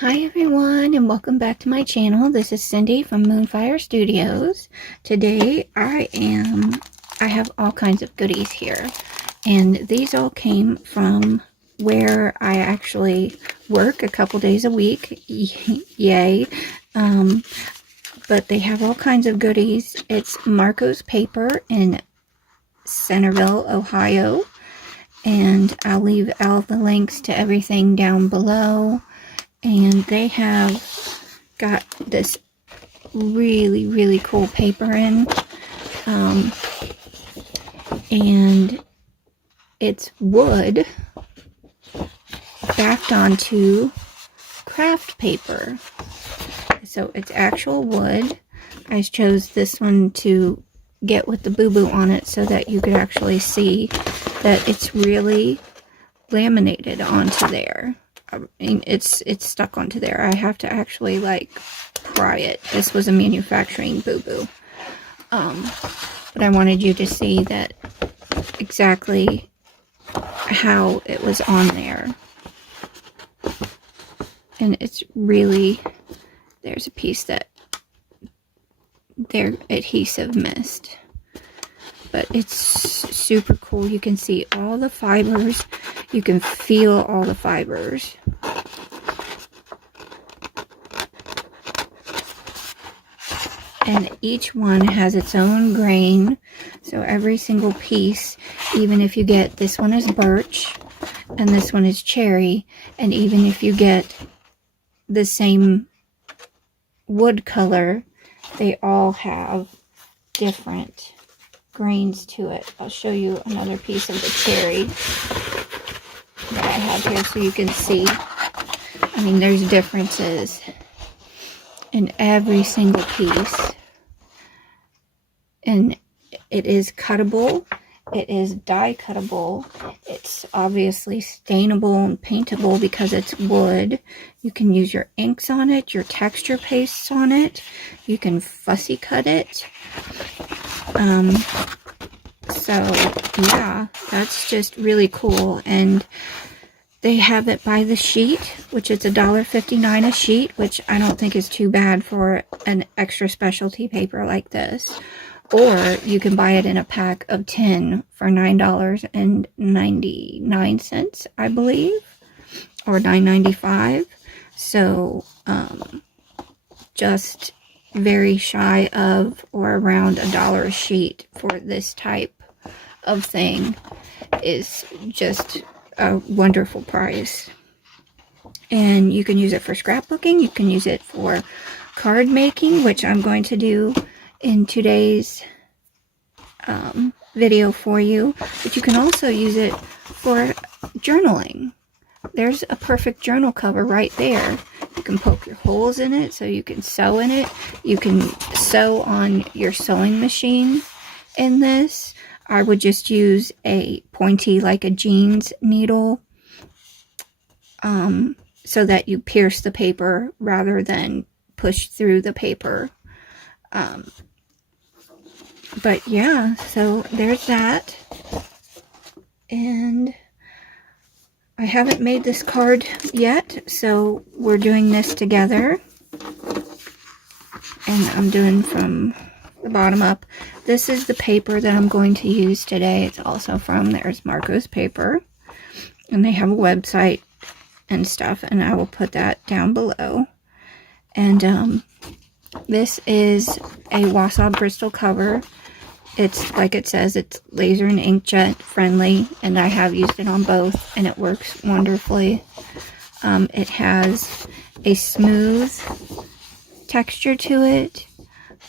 Hi everyone, and welcome back to my channel. This is Cindy from Moonfire Studios. Today I have all kinds of goodies here, and these all came from where I actually work a couple days a week. Yay. But they have all kinds of goodies. It's Marco's Paper in Centerville, Ohio, and I'll leave all the links to everything down below. And they have got this really cool paper in, and it's wood backed onto craft paper. So it's actual wood. I chose this one to get with the boo-boo on it so that you could actually see that it's really laminated onto there. I mean, it's stuck onto there. I have to actually like pry it. This was a manufacturing boo-boo. But I wanted you to see that exactly how it was on there. And it's really, there's a piece that their adhesive missed. But it's super cool. You can see all the fibers. You can feel all the fibers. And each one has its own grain. So every single piece, even if you get, this one is birch, and this one is cherry, and even if you get the same wood color, they all have different grains to it. I'll show you another piece of the cherry that I have here so you can see. I mean, there's differences in every single piece. And it is cuttable. It is die cuttable. It's obviously stainable and paintable because it's wood. You can use your inks on it, your texture pastes on it. You can fussy cut it. So yeah, that's just really cool. And they have it by the sheet, which is $1.59 a sheet, which I don't think is too bad for an extra specialty paper like this. Or you can buy it in a pack of 10 for $9.99, I believe, or $9.95. So just very shy of or around $1 a sheet for this type of thing is just a wonderful price. And you can use it for scrapbooking. You can use it for card making, which I'm going to do in today's video for you. But you can also use it for journaling. There's a perfect journal cover right there. You can poke your holes in it so you can sew in it. You can sew on your sewing machine in this. I would just use a pointy, like a jeans needle, so that you pierce the paper rather than push through the paper. But yeah, so there's that. And I haven't made this card yet, so we're doing this together. And I'm doing from the bottom up. This is the paper that I'm going to use today. It's also from, there's Marco's Paper. And they have a website and stuff, and I will put that down below. And this is a Wausau Bristol cover. It's, like it says, it's laser and inkjet friendly, and I have used it on both, and it works wonderfully. It has a smooth texture to it,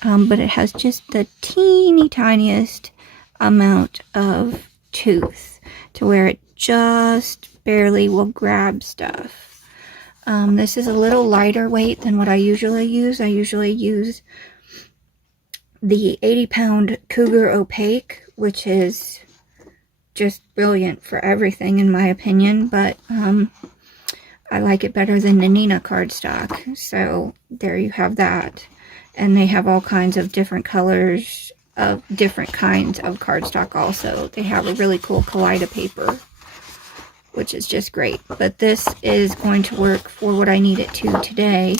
but it has just the teeny tiniest amount of tooth to where it just barely will grab stuff. This is a little lighter weight than what I usually use. I usually use the 80-pound Cougar Opaque, which is just brilliant for everything in my opinion, but I like it better than the Nina cardstock. So there you have that. And they have all kinds of different colors of different kinds of cardstock also. They have a really cool Kaleido paper. which is just great. But this is going to work for what I need it to today,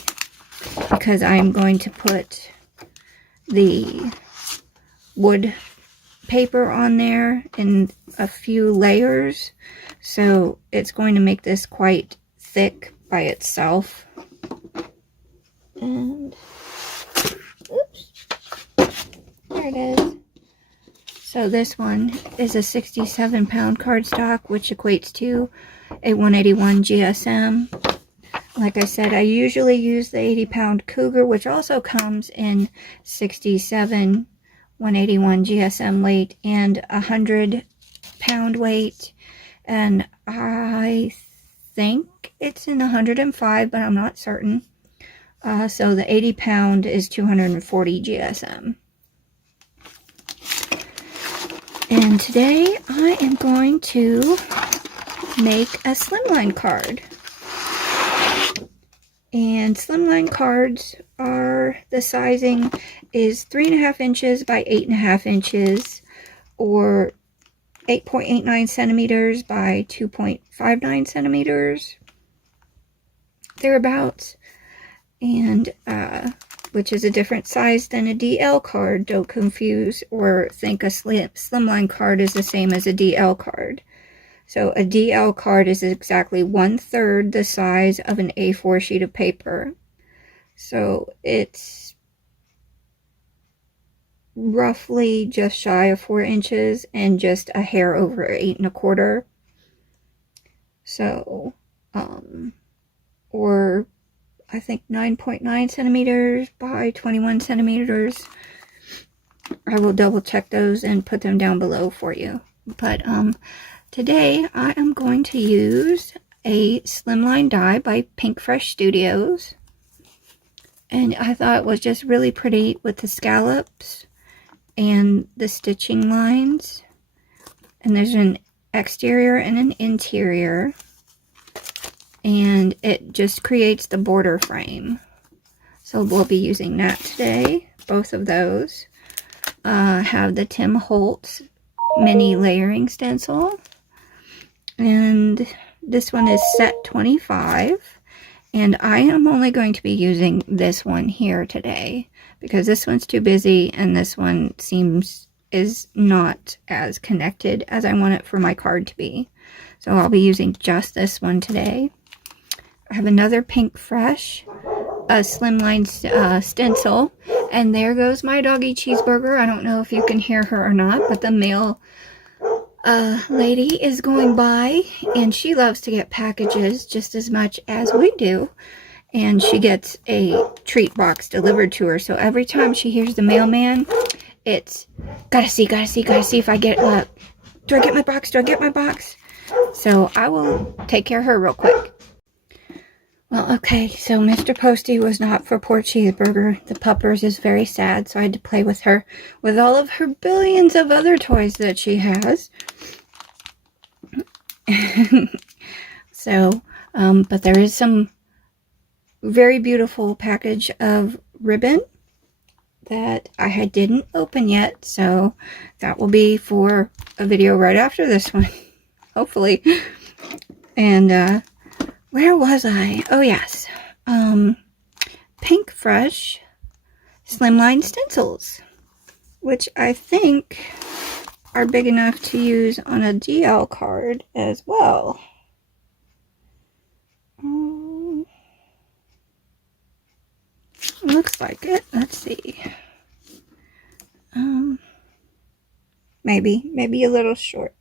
because I'm going to put the wood paper on there in a few layers, so it's going to make this quite thick by itself. And oops, there it is. So this one is a 67-pound cardstock, which equates to a 181 GSM. Like I said, I usually use the 80-pound Cougar, which also comes in 67, 181 GSM weight, and 100-pound weight. And I think it's in 105, but I'm not certain. So the 80-pound is 240 GSM. And today I am going to make a Slimline card. And Slimline cards are, the sizing is 3.5 inches by 8.5 inches, or 8.89 centimeters by 2.59 centimeters, thereabouts. And which is a different size than a DL card. Don't confuse or think a Slimline card is the same as a DL card. So a DL card is exactly 1/3 the size of an A4 sheet of paper. So it's roughly just shy of 4 inches and just a hair over 8 1/4. So, or I think 9.9 centimeters by 21 centimeters. I will double check those and put them down below for you. But today I am going to use a Slimline die by Pink Fresh Studios. And I thought it was just really pretty with the scallops and the stitching lines. And there's an exterior and an interior. And it just creates the border frame. So we'll be using that today. Both of those have the Tim Holtz mini layering stencil. And this one is set 25. And I am only going to be using this one here today, because this one's too busy and this one is not as connected as I want it for my card to be. So I'll be using just this one today. I have another Pink Fresh, a Slimline stencil, and there goes my doggy Cheeseburger. I don't know if you can hear her or not, but the mail lady is going by, and she loves to get packages just as much as we do, and she gets a treat box delivered to her. So every time she hears the mailman, it's gotta see if I get do I get my box? Do I get my box? So I will take care of her real quick. Well, okay, so Mr. Posty was not for poor Cheeseburger. The puppers is very sad, so I had to play with her with all of her billions of other toys that she has. So, but there is some very beautiful package of ribbon that I didn't open yet, so that will be for a video right after this one, hopefully. And, where was I? Oh, yes. Pink Fresh Slimline stencils, which I think are big enough to use on a DL card as well. Looks like it. Let's see. Maybe a little short.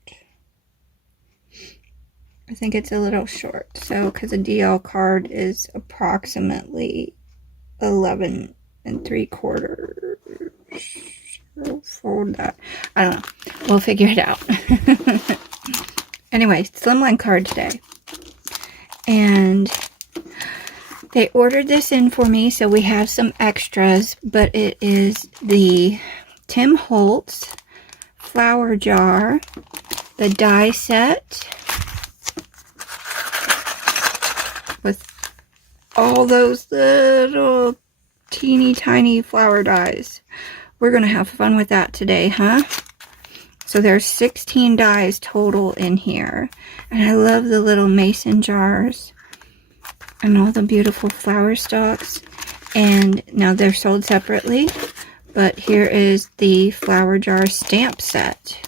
I think it's a little short. So, because a DL card is approximately 11 3/4. So fold that. I don't know. We'll figure it out. Anyway, Slimline card today. And they ordered this in for me, so we have some extras, but it is the Tim Holtz FlowerJar, the die set, with all those little teeny tiny flower dies. We're going to have fun with that today, huh? So there's 16 dies total in here. And I love the little mason jars and all the beautiful flower stalks. And now they're sold separately, but here is the FlowerJar stamp set.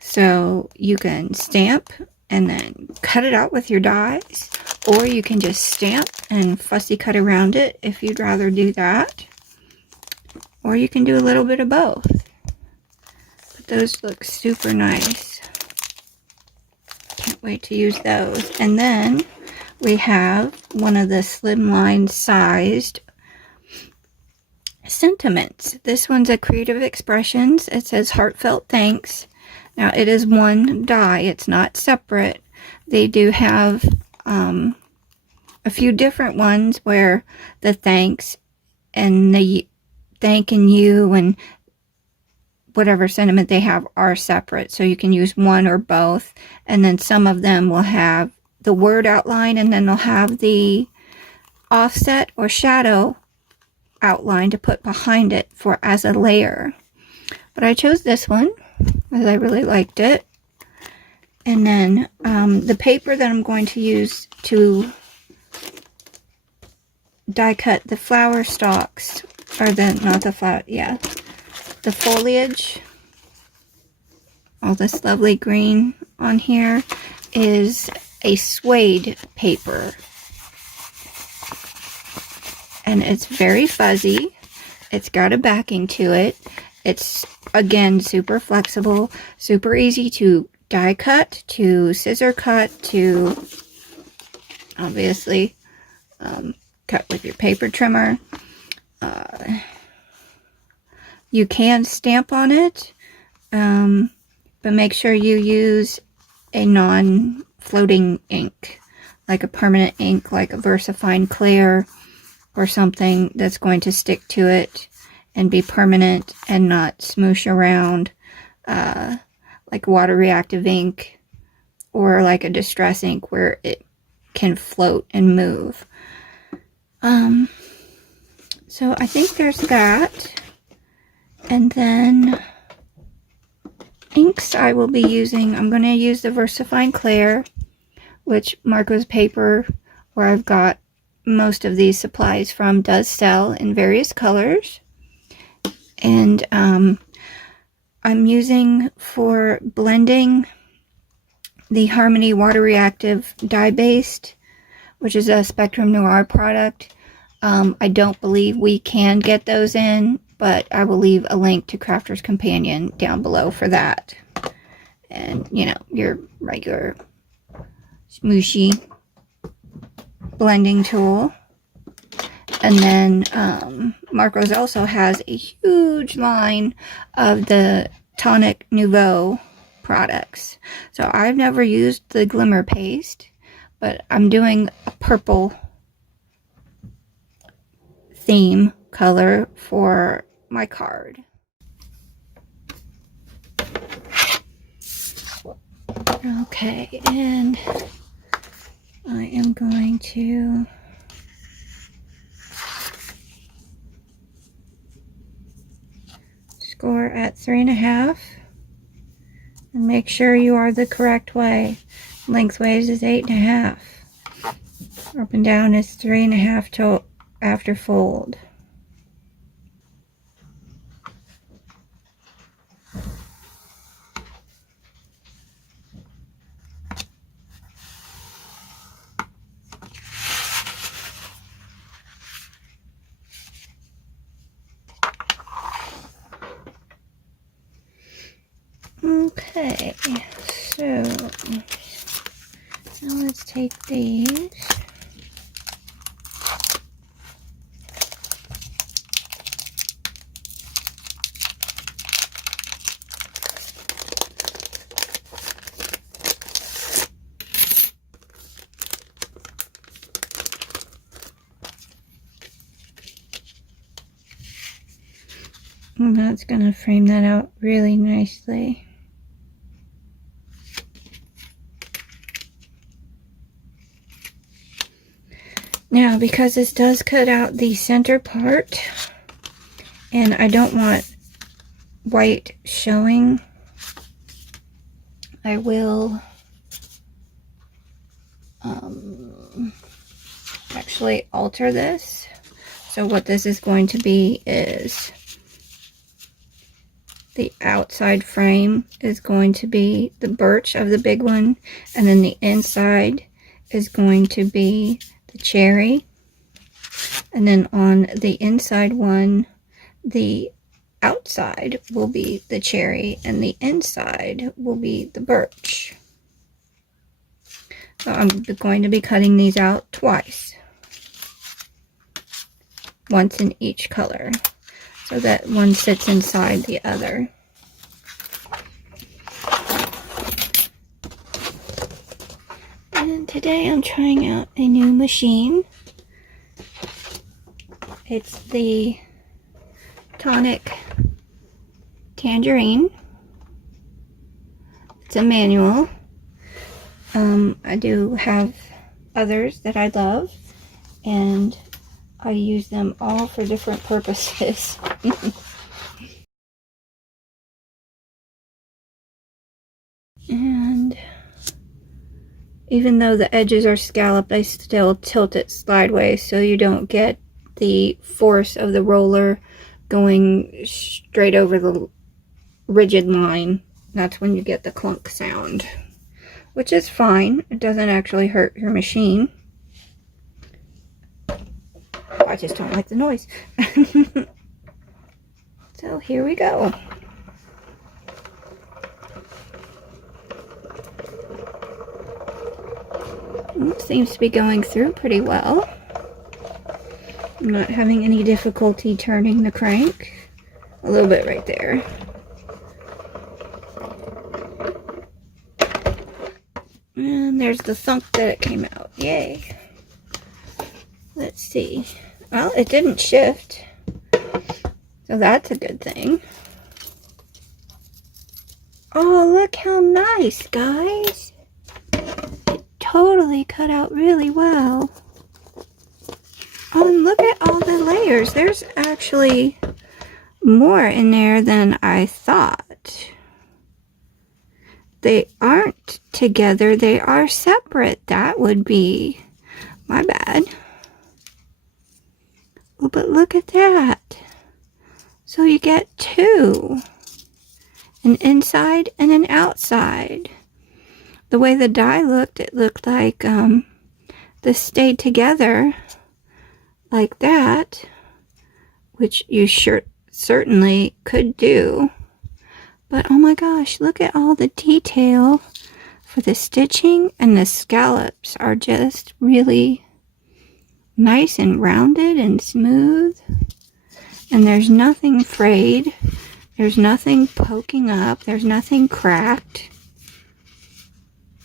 So you can stamp and then cut it out with your dies, or you can just stamp and fussy cut around it if you'd rather do that. Or you can do a little bit of both. But those look super nice. Can't wait to use those. And then we have one of the Slimline sized sentiments. This one's a Creative Expressions. It says heartfelt thanks. Now it is one die. It's not separate. They do have a few different ones where the thanks and the thanking you and whatever sentiment they have are separate. So you can use one or both. And then some of them will have the word outline, and then they'll have the offset or shadow outline to put behind it for as a layer. But I chose this one because I really liked it. And then the paper that I'm going to use to die cut the flower stalks, or not the flower, yeah, the foliage, all this lovely green on here, is a suede paper. And it's very fuzzy. It's got a backing to it. It's, again, super flexible, super easy to die cut, to scissor cut, to obviously cut with your paper trimmer. You can stamp on it, but make sure you use a non-floating ink, like a permanent ink, like a VersaFine Clare or something that's going to stick to it and be permanent and not smoosh around, like water-reactive ink or like a distress ink where it can float and move. So I think there's that. And then inks I will be using, I'm going to use the VersaFine Clare, which Marco's Paper, where I've got most of these supplies from, does sell in various colors. And I'm using for blending the Harmony Water-Reactive dye-based, which is a Spectrum Noir product. I don't believe we can get those in, but I will leave a link to Crafter's Companion down below for that. And, you know, your regular smooshy blending tool. And then Marco's also has a huge line of the Tonic Nuvo products. So I've never used the Glimmer paste, but I'm doing a purple theme color for my card. Okay, and I am going to score at 3.5 and make sure you are the correct way. Lengthways is 8.5. Up and down is 3.5 to after fold. Okay, so now let's take these. And that's going to frame that out really nicely. Now, because this does cut out the center part, and I don't want white showing I will actually alter this. So what this is going to be is the outside frame is going to be the birch of the big one, and then the inside is going to be the cherry, and then on the inside one, the outside will be the cherry and the inside will be the birch. So I'm going to be cutting these out twice, once in each color, so that one sits inside the other. And today I'm trying out a new machine. It's the Tonic Tangerine. It's a manual. I do have others that I love, and I use them all for different purposes. And even though the edges are scalloped, I still tilt it sideways so you don't get the force of the roller going straight over the rigid line. That's when you get the clunk sound, which is fine. It doesn't actually hurt your machine. I just don't like the noise. So here we go. Seems to be going through pretty well. I'm not having any difficulty turning the crank. A little bit right there. And there's the thunk that it came out. Yay. Let's see. Well, it didn't shift, so that's a good thing. Oh, look how nice, guys. It totally cut out really well. Oh, and look at all the layers. There's actually more in there than I thought. They aren't together, they are separate. That would be my bad. Oh, but look at that. So you get two. An inside and an outside. The way the die looked, it looked like this stayed together like that, which you certainly could do. But oh my gosh, look at all the detail for the stitching, and the scallops are just really nice and rounded and smooth. And there's nothing frayed. There's nothing poking up. There's nothing cracked.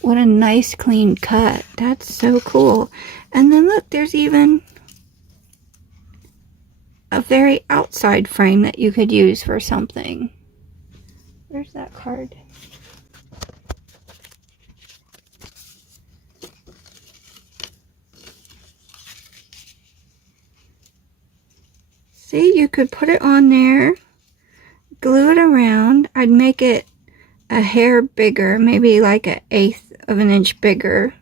What a nice clean cut. That's so cool. And then look, there's even a very outside frame that you could use for something. Where's that card? See, you could put it on there, glue it around. I'd make it a hair bigger, maybe like 1/8 of an inch bigger,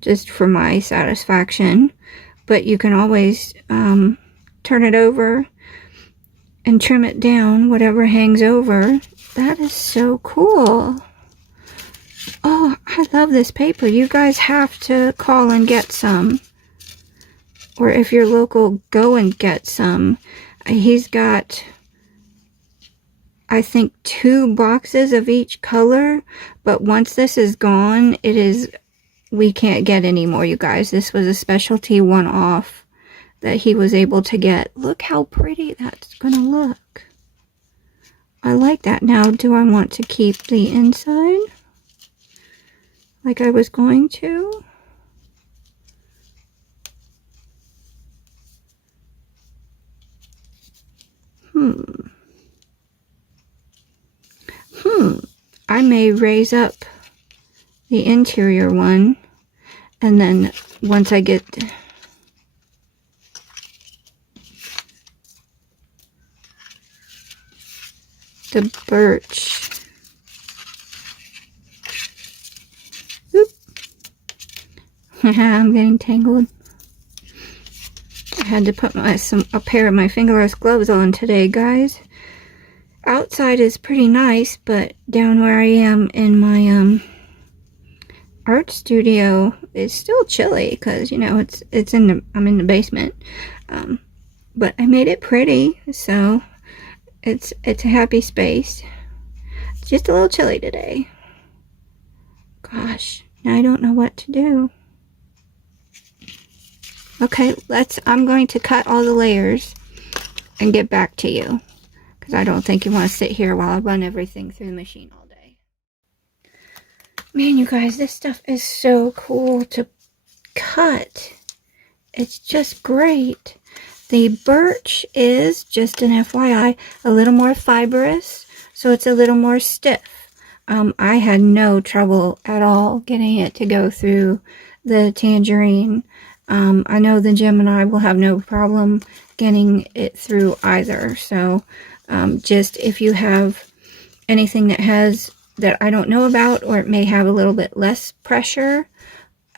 just for my satisfaction. But you can always turn it over and trim it down, whatever hangs over. That is so cool. Oh, I love this paper. You guys have to call and get some. Or if you're local, go and get some. He's got, I think, 2 boxes of each color. But once this is gone, we can't get any more, you guys. This was a specialty one-off that he was able to get. Look how pretty that's gonna look. I like that. Now, do I want to keep the inside like I was going to? I may raise up the interior one, and then once I get the birch I'm getting tangled. I had to put a pair of my fingerless gloves on today, guys. Outside is pretty nice, but down where I am in my art studio, it's still chilly because, you know, I'm in the basement. But I made it pretty, so it's a happy space. It's just a little chilly today. Gosh, now I don't know what to do. Okay, I'm going to cut all the layers and get back to you, because I don't think you want to sit here while I run everything through the machine all day. Man, you guys, this stuff is so cool to cut. It's just great. The birch is, just an FYI, a little more fibrous, so it's a little more stiff. I had no trouble at all getting it to go through the tangerine. I know the Gemini will have no problem getting it through either. So just if you have anything that I don't know about, or it may have a little bit less pressure,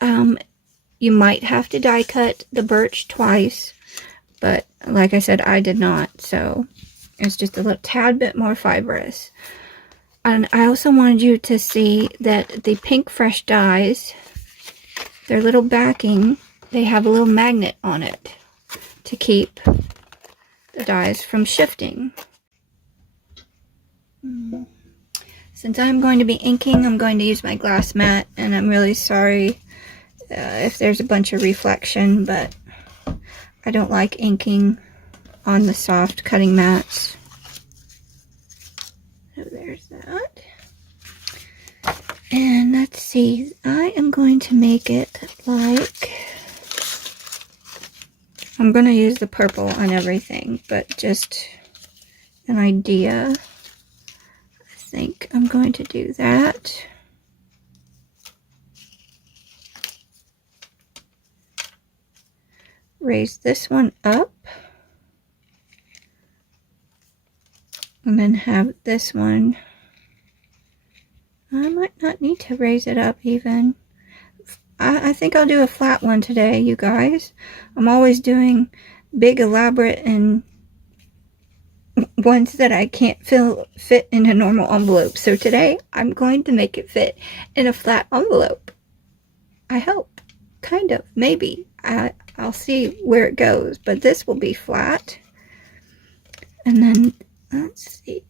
you might have to die cut the birch twice. But like I said, I did not. So it's just a little tad bit more fibrous. And I also wanted you to see that the Pink Fresh dies, their little backing, they have a little magnet on it to keep the dies from shifting. Since I'm going to be inking, I'm going to use my glass mat, and I'm really sorry if there's a bunch of reflection, but I don't like inking on the soft cutting mats. So there's that. And let's see, I am going to make it like, I'm going to use the purple on everything, but just an idea. I think I'm going to do that. Raise this one up. And then have this one. I might not need to raise it up even. I think I'll do a flat one today, you guys. I'm always doing big, elaborate, and ones that I can't fit in a normal envelope. So today, I'm going to make it fit in a flat envelope. I hope. Kind of. Maybe. I'll see where it goes. But this will be flat. And then, let's see.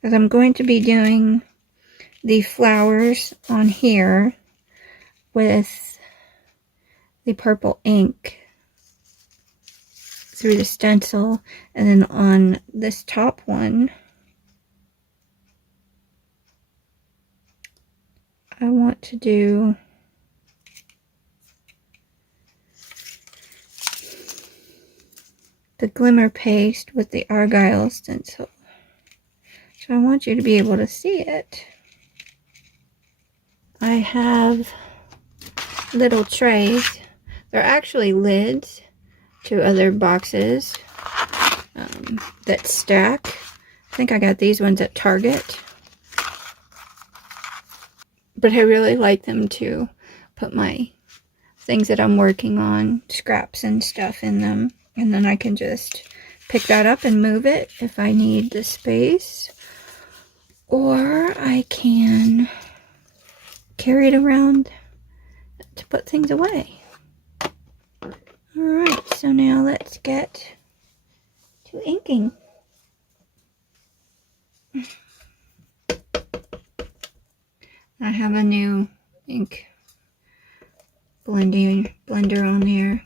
Because I'm going to be doing the flowers on here with the purple ink through the stencil, and then on this top one I want to do the Glimmer paste with the Argyle stencil. So I want you to be able to see it. I have little trays. They're actually lids to other boxes that stack. I think I got these ones at Target. But I really like them to put my things that I'm working on, scraps and stuff in them. And then I can just pick that up and move it if I need the space. Or I can carry it around to put things away. Alright, so now let's get to inking. I have a new ink blender on there.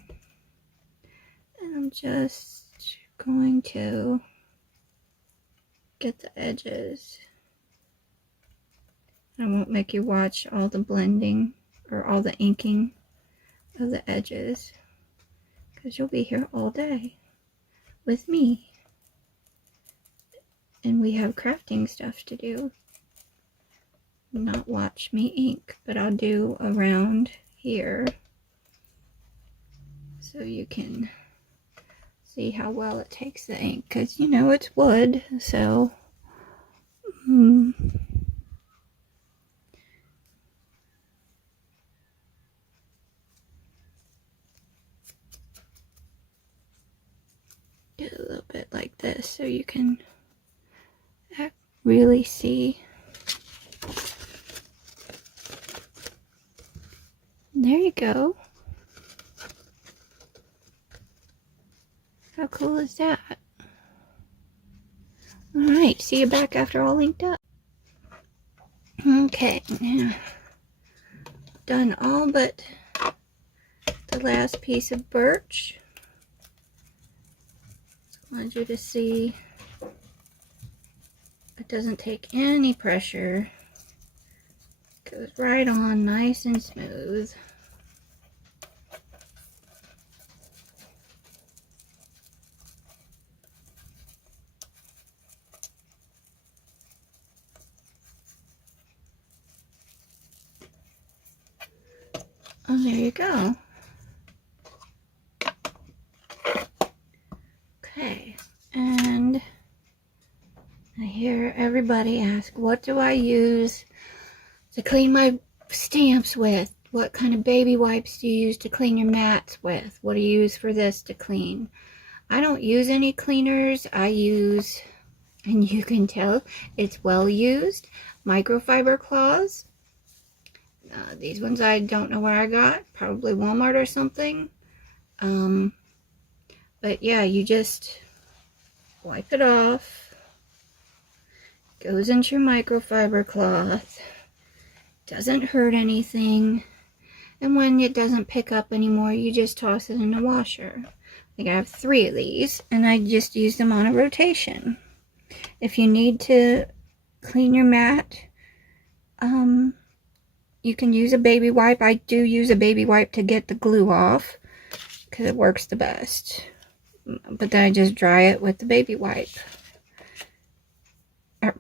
And I'm just going to get the edges. I won't make you watch all the blending or all the inking of the edges, because you'll be here all day with me. And we have crafting stuff to do. Not watch me ink, but I'll do around here so you can see how well it takes the ink, because you know it's wood, so get a little bit like this so you can really see. There you go. How cool is that? Alright, see you back after all inked up. Okay, now done all but the last piece of birch. I want you to see it doesn't take any pressure. Goes right on nice and smooth. Oh, there you go. Okay, and I hear everybody ask, what do I use to clean my stamps with? What kind of baby wipes do you use to clean your mats with? What do you use for this to clean? I don't use any cleaners. I use, and you can tell it's well used, microfiber cloths. These ones I don't know where I got, probably Walmart or something. But yeah, you just wipe it off. Goes into your microfiber cloth. Doesn't hurt anything. And when it doesn't pick up anymore, you just toss it in the washer. Like I have 3 of these, and I just use them on a rotation. If you need to clean your mat, you can use a baby wipe. I do use a baby wipe to get the glue off because it works the best. But then I just dry it with the baby wipe. Or,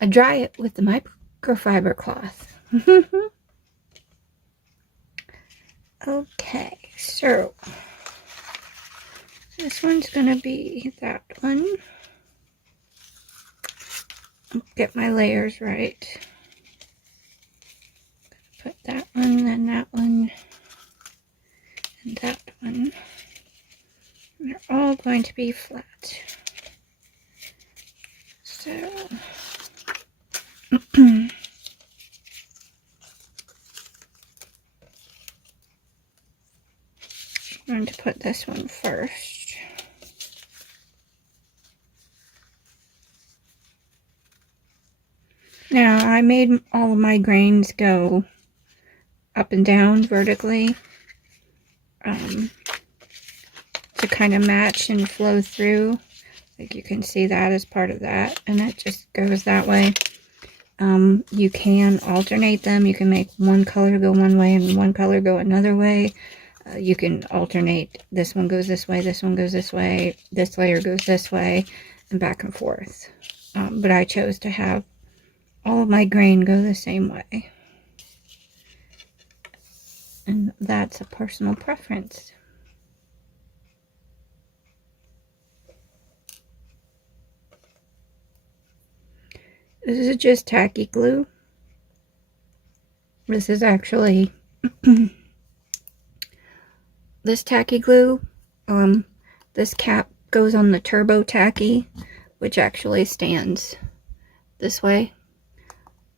I dry it with the microfiber cloth. Okay, so this one's gonna be that one. Get my layers right. Put that one, then that one, and that one. And they're all going to be flat. So, I'm going to put this one first. Now, I made all of my grains go up and down vertically to kind of match and flow through. Like you can see that as part of that, and it just goes that way. You can alternate them. You can make one color go one way and one color go another way. You can alternate. This one goes this way, this one goes this way, this layer goes this way, and back and forth. But I chose to have all of my grain go the same way. And that's a personal preference. This is just tacky glue. This is actually this tacky glue. This cap goes on the turbo tacky, which actually stands this way.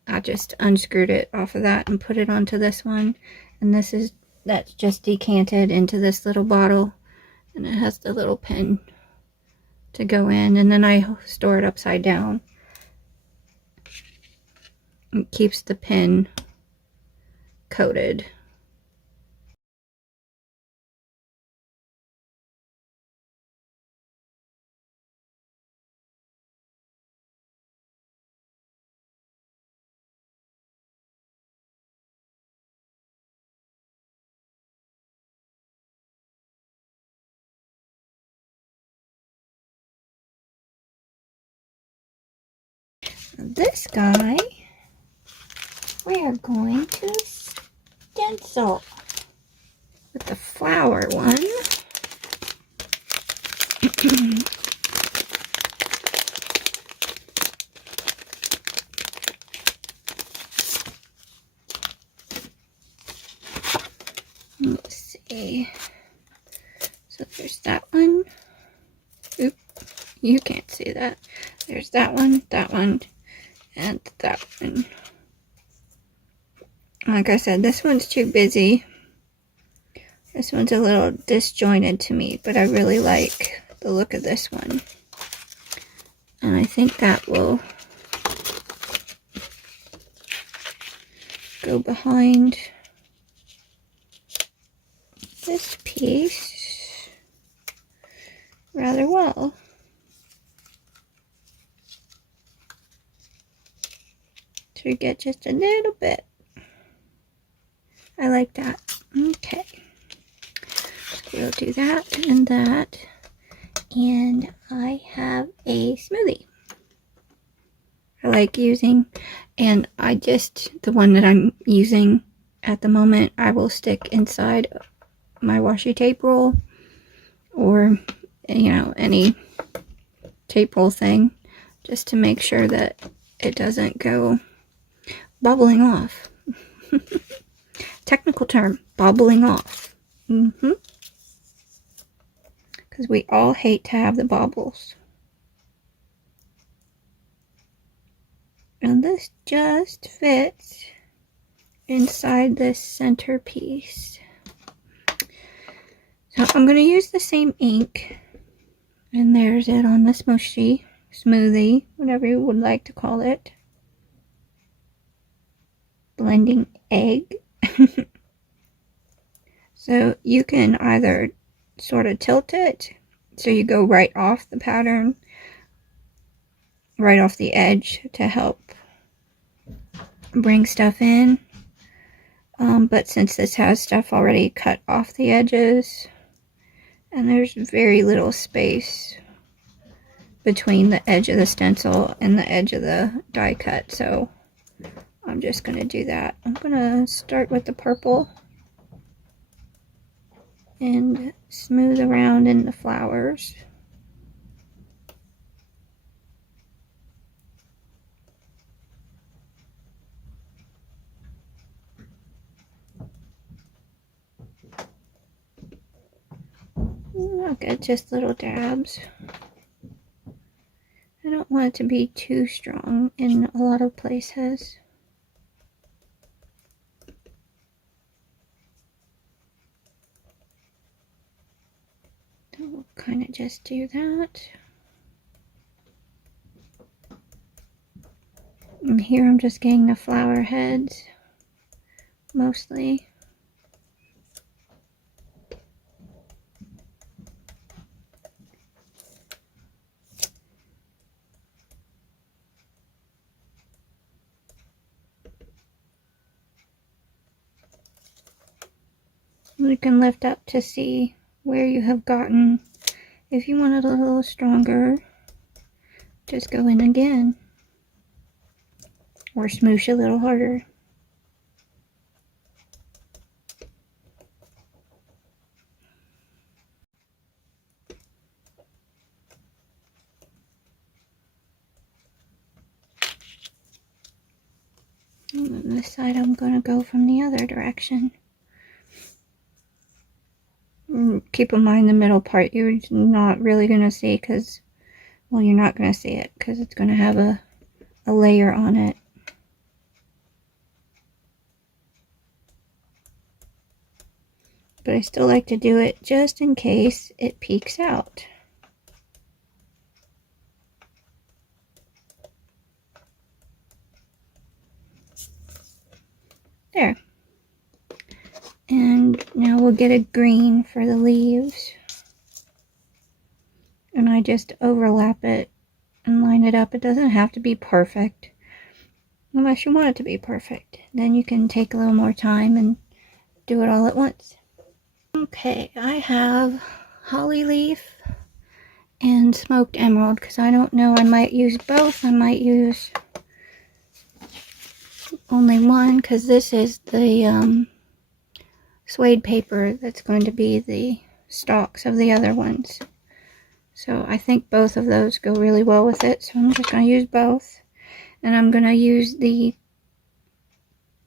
I just unscrewed it off of that and put it onto this one. And that's just decanted into this little bottle, and it has the little pin to go in, and then I store it upside down. It keeps the pin coated. This guy, we are going to stencil with the flower one. Let's see. So there's that one. Oop, you can't see that. There's that one, and that one. Like I said, this one's too busy. This one's a little disjointed to me, but I really like the look of this one. And I think that will go behind this piece rather well. So you get just a little bit. I like that. Okay. We'll do that and that. And I have a smoothie I like using. And the one that I'm using at the moment, I will stick inside my washi tape roll. Or, you know, any tape roll thing. Just to make sure that it doesn't go bubbling off. Technical term, bubbling off. Because we all hate to have the bubbles. And this just fits inside this center piece. So I'm going to use the same ink. And there's it on the smushy, smoothie, whatever you would like to call it. Blending egg. So you can either sort of tilt it so you go right off the pattern, right off the edge to help bring stuff in. But since this has stuff already cut off the edges, and there's very little space between the edge of the stencil and the edge of the die cut, so I'm just going to do that. I'm going to start with the purple and smooth around in the flowers. I'll get just little dabs. I don't want it to be too strong in a lot of places. So we'll kind of just do that. And here I'm just getting the flower heads mostly. You can lift up to see where you have gotten. If you want it a little stronger, just go in again. Or smoosh a little harder. And on this side I'm going to go from the other direction. Keep in mind the middle part you're not really going to see because, well, you're not going to see it because it's going to have a layer on it. But I still like to do it just in case it peeks out. There. And now we'll get a green for the leaves. And I just overlap it and line it up. It doesn't have to be perfect. Unless you want it to be perfect. Then you can take a little more time and do it all at once. Okay, I have holly leaf and smoked emerald because I don't know. I might use both. I might use only one because this is the suede paper that's going to be the stalks of the other ones. So I think both of those go really well with it. So I'm just going to use both. And I'm going to use the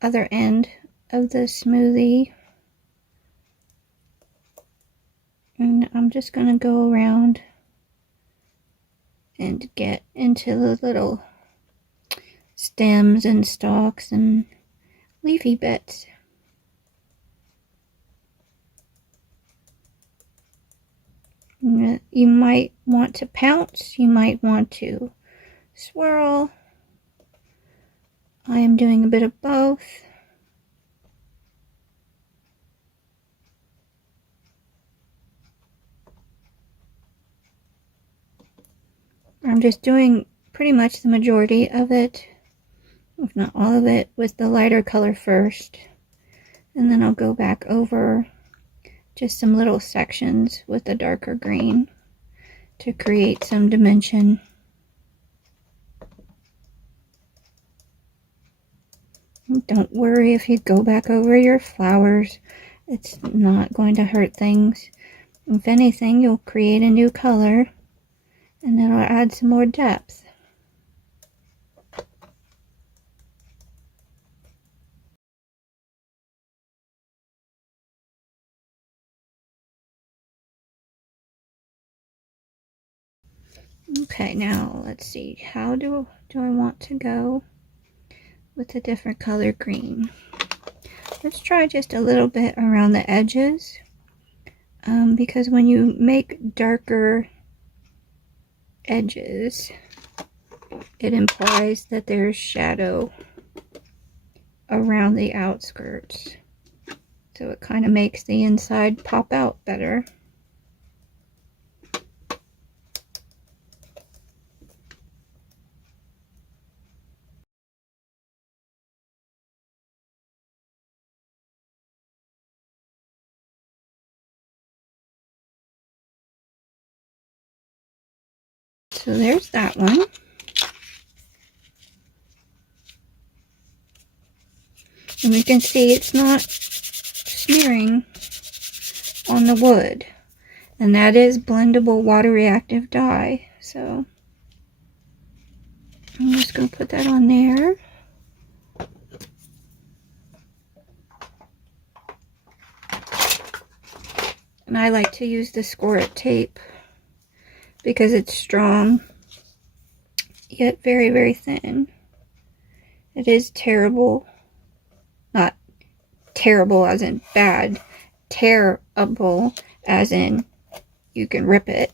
other end of the smoothie. And I'm just going to go around and get into the little stems and stalks and leafy bits. You might want to pounce, you might want to swirl. I am doing a bit of both. I'm just doing pretty much the majority of it, if not all of it, with the lighter color first. And then I'll go back over just some little sections with the darker green to create some dimension. Don't worry if you go back over your flowers. It's not going to hurt things. If anything, you'll create a new color and it'll add some more depth. Okay, now let's see. How do I want to go with a different color green? Let's try just a little bit around the edges, because when you make darker edges, it implies that there's shadow around the outskirts. So it kind of makes the inside pop out better. So there's that one. And you can see it's not smearing on the wood. And that is blendable water-reactive dye. So I'm just going to put that on there. And I like to use the score-it tape because it's strong, yet very, very thin. It is terrible. Not terrible as in bad. Tearable as in you can rip it.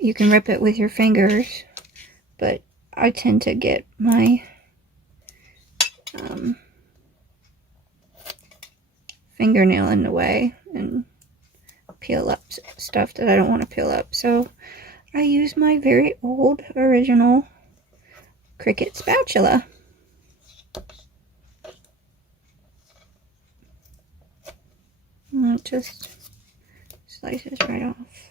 You can rip it with your fingers. But I tend to get my fingernail in the way and peel up stuff that I don't want to peel up. So I use my very old original Cricut spatula. And it just slices right off.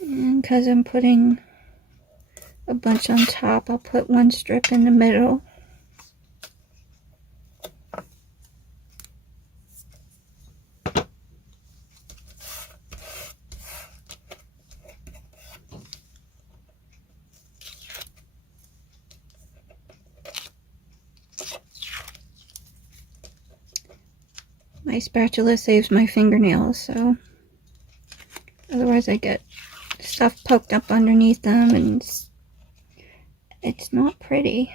And because I'm putting a bunch on top, I'll put one strip in the middle. My spatula saves my fingernails, so otherwise I get stuff poked up underneath them and it's not pretty.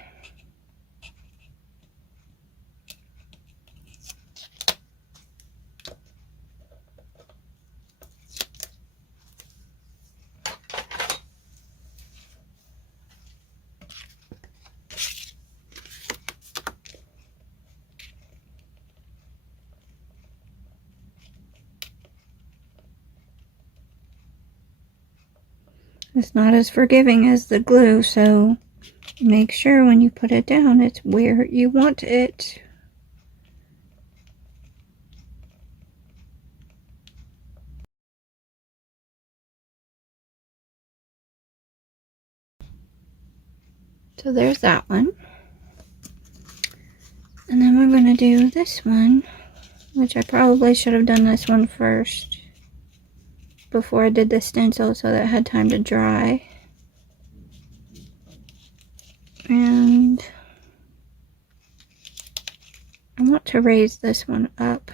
It's not as forgiving as the glue, so make sure when you put it down, it's where you want it. So there's that one. And then we're going to do this one, which I probably should have done this one first before I did the stencil so that it had time to dry. And I want to raise this one up.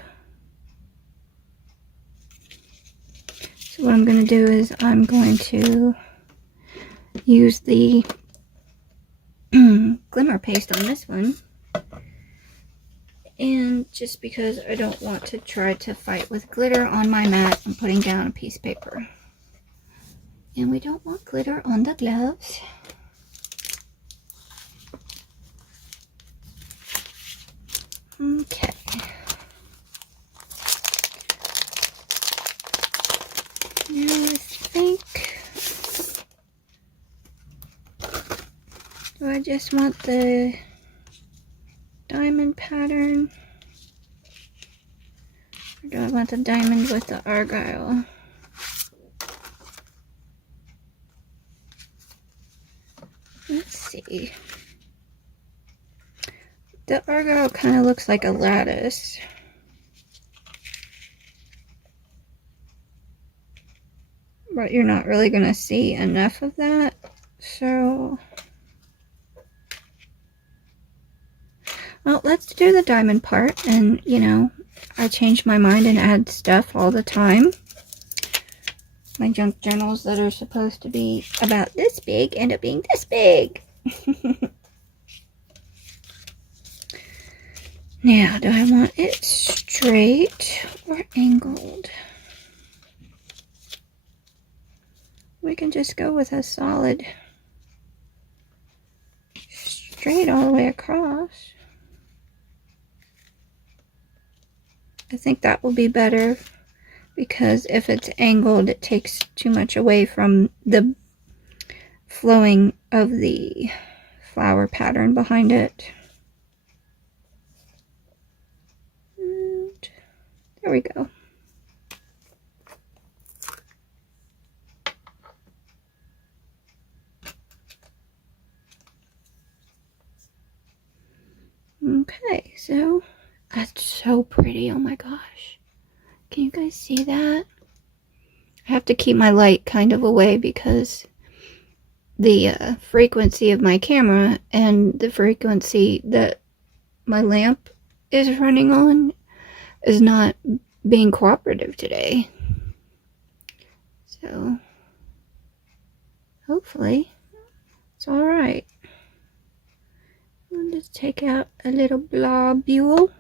So what I'm going to do is I'm going to use the Glimmer paste on this one. And just because I don't want to try to fight with glitter on my mat, I'm putting down a piece of paper. And we don't want glitter on the gloves. Okay. Now I think, do I just want the diamond pattern? Or do I want the diamond with the argyle? Let's see. The argyle kind of looks like a lattice. But you're not really going to see enough of that. So, well, let's do the diamond part. And, you know, I change my mind and add stuff all the time. My junk journals that are supposed to be about this big end up being this big. Now, do I want it straight or angled? We can just go with a solid straight all the way across. I think that will be better because if it's angled, it takes too much away from the flowing of the flower pattern behind it. And there we go. Okay, so that's so pretty. Oh my gosh. Can you guys see that? I have to keep my light kind of away because the frequency of my camera and the frequency that my lamp is running on is not being cooperative today. So, hopefully, it's alright. I'll just take out a little globule.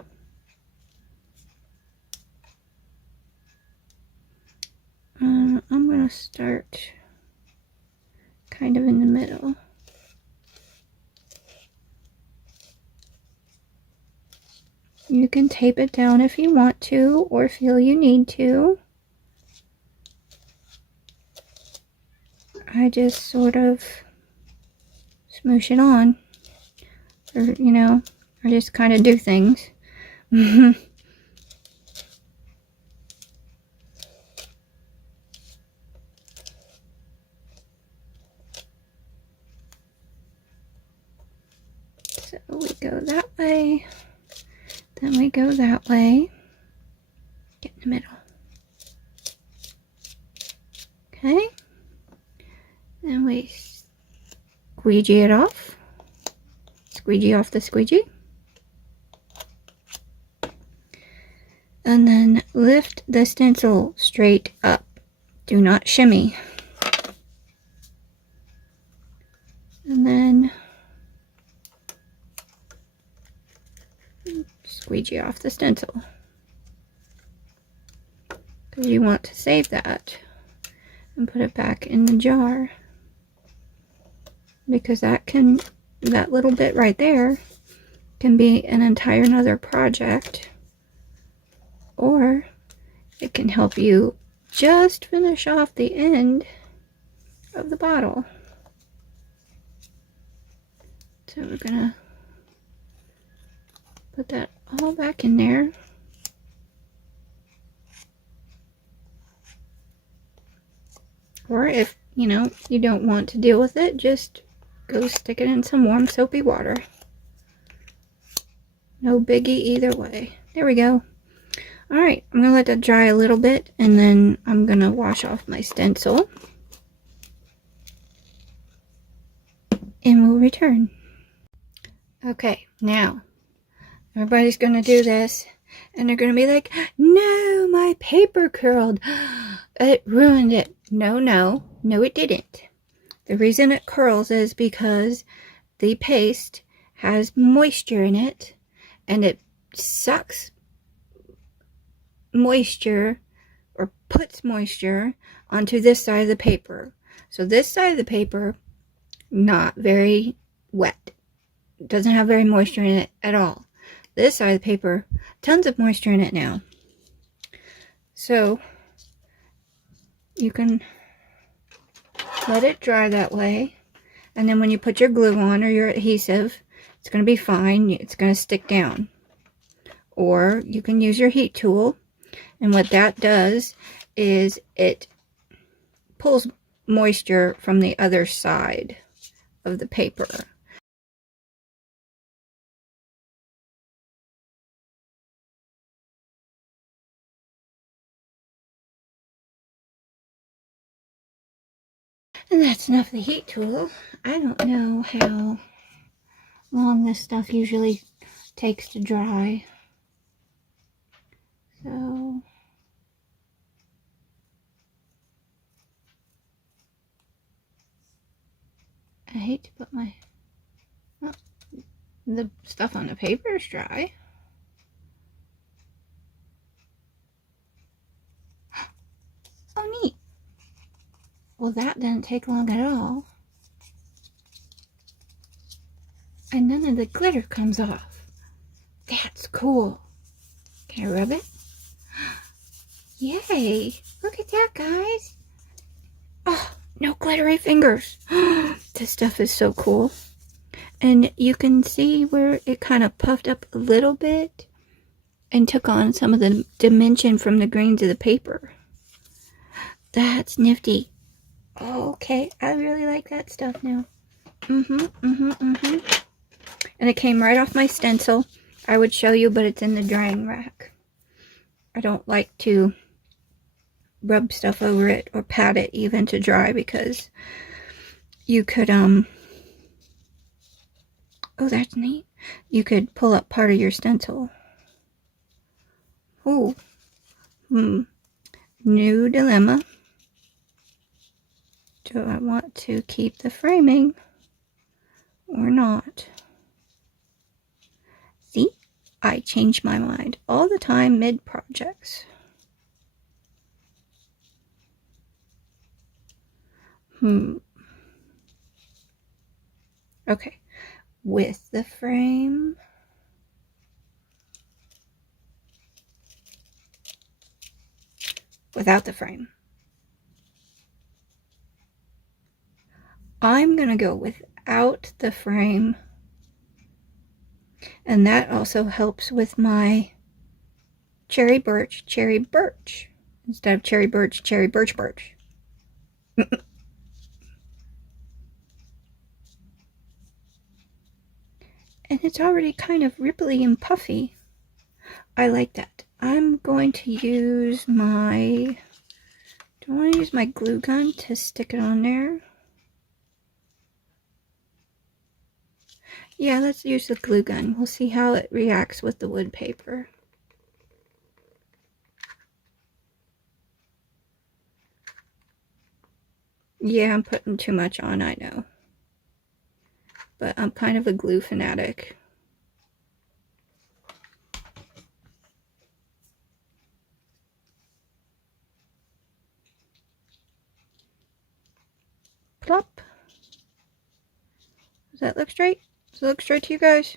I'm going to start kind of in the middle. You can tape it down if you want to or feel you need to. I just sort of smoosh it on. Or, you know, I just kind of do things. So we go that way, then we go that way, get in the middle. Okay, then we squeegee it off. Squeegee off the squeegee. And then lift the stencil straight up. Do not shimmy. And then squeegee off the stencil. Because you want to save that and put it back in the jar. Because that little bit right there can be an entire another project, or it can help you just finish off the end of the bottle. So we're gonna put that all back in there. Or if, you know, you don't want to deal with it, just go stick it in some warm soapy water. No biggie either way. There we go. Alright, I'm going to let that dry a little bit, and then I'm going to wash off my stencil. And we'll return. Okay, now, everybody's going to do this, and they're going to be like, no, my paper curled. It ruined it. No, it didn't. The reason it curls is because the paste has moisture in it, and it sucks moisture or puts moisture onto this side of the paper. So this side of the paper, not very wet. It doesn't have very moisture in it at all. This side of the paper, tons of moisture in it now. So you can let it dry that way, and then when you put your glue on or your adhesive, it's going to be fine. It's going to stick down. Or you can use your heat tool, and what that does is it pulls moisture from the other side of the paper. And that's enough of the heat tool. I don't know how long this stuff usually takes to dry. So I hate to put my the stuff on the paper is dry. Oh, neat. Well, that didn't take long at all. And none of the glitter comes off. That's cool. Can I rub it? Yay! Look at that, guys. Oh, no glittery fingers. This stuff is so cool. And you can see where it kind of puffed up a little bit and took on some of the dimension from the grains of the paper. That's nifty. Okay, I really like that stuff now. And it came right off my stencil. I would show you, but it's in the drying rack. I don't like to rub stuff over it or pat it even to dry, because you could, oh, that's neat. You could pull up part of your stencil. Ooh. New dilemma. Do I want to keep the framing or not? See? I change my mind all the time mid-projects. Okay. With the frame. Without the frame. I'm going to go without the frame. And that also helps with my cherry birch, instead of cherry birch, birch. And it's already kind of ripply and puffy. I like that. I'm going to use my, do I want to use my glue gun to stick it on there? Yeah, let's use the glue gun. We'll see how it reacts with the wood paper. Yeah, I'm putting too much on, I know. But I'm kind of a glue fanatic. Plop. Does that look straight? Does it look straight to you guys?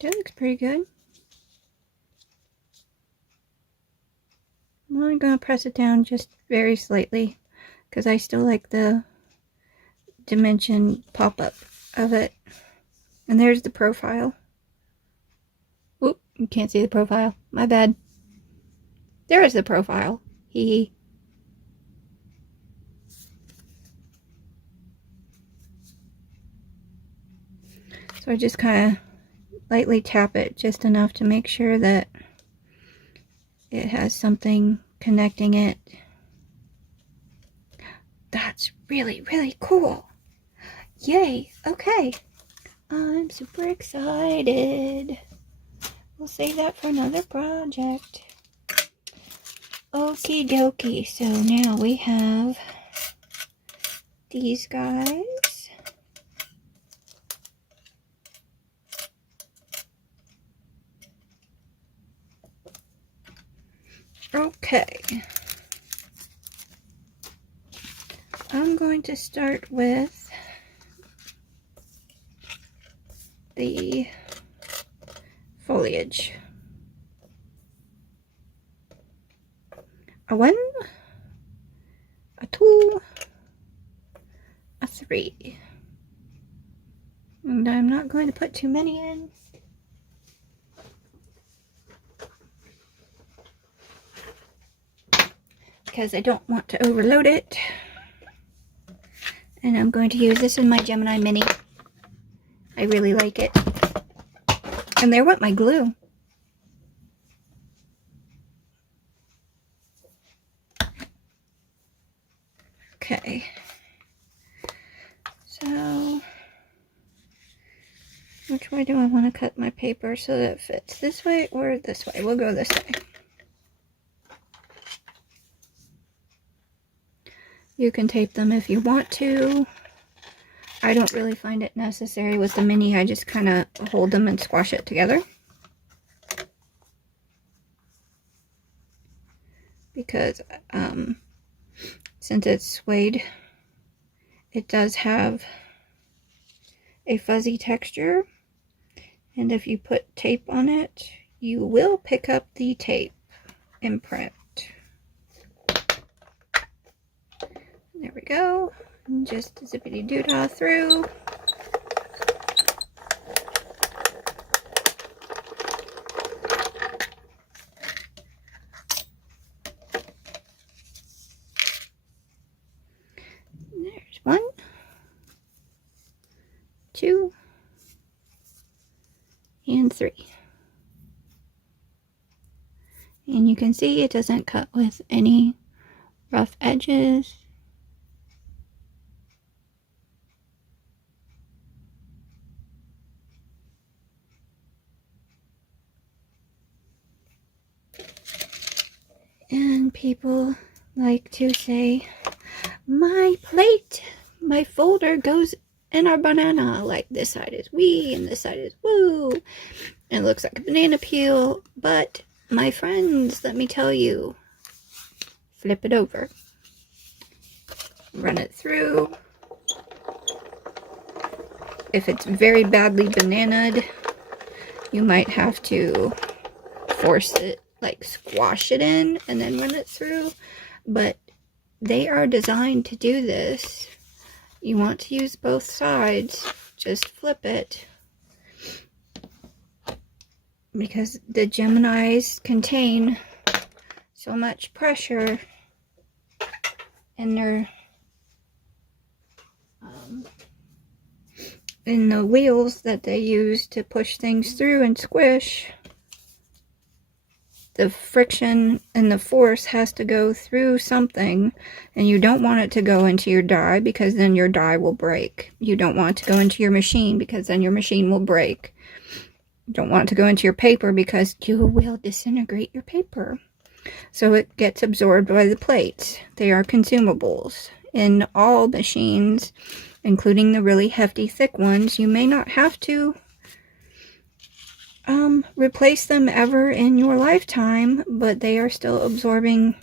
That looks pretty good. I'm only going to press it down just very slightly, because I still like the dimension pop-up of it. And there's the profile. Oop, you can't see the profile. My bad. There is the profile. Hee hee. So I just kind of lightly tap it just enough to make sure that it has something connecting it. That's really, really cool. Yay. Okay. I'm super excited. We'll save that for another project. Okie dokie. So now we have these guys. Okay. I'm going to start with the foliage. A 1, a 2, a 3. And I'm not going to put too many in. Because I don't want to overload it. And I'm going to use this in my Gemini Mini. I really like it. And there went my glue. Okay. So, which way do I want to cut my paper so that it fits? This way or this way? We'll go this way. You can tape them if you want to. I don't really find it necessary with the Mini. I just kind of hold them and squash it together. Because since it's suede, it does have a fuzzy texture. And if you put tape on it, you will pick up the tape imprint. There we go. And just zippity doo-dah through. There's 1, 2, and 3. And you can see it doesn't cut with any rough edges. And people like to say, my plate, my folder goes in our banana. Like this side is wee and this side is woo. And it looks like a banana peel. But my friends, let me tell you, flip it over. Run it through. If it's very badly bananaed, you might have to force it, like squash it in and then run it through. But they are designed to do this. You want to use both sides, just flip it. Because the Geminis contain so much pressure in their in the wheels that they use to push things through and squish. The friction and the force has to go through something, and you don't want it to go into your die because then your die will break. You don't want it to go into your machine because then your machine will break. You don't want it to go into your paper because you will disintegrate your paper. So it gets absorbed by the plates. They are consumables. In all machines, including the really hefty thick ones, you may not have to replace them ever in your lifetime, but they are still absorbing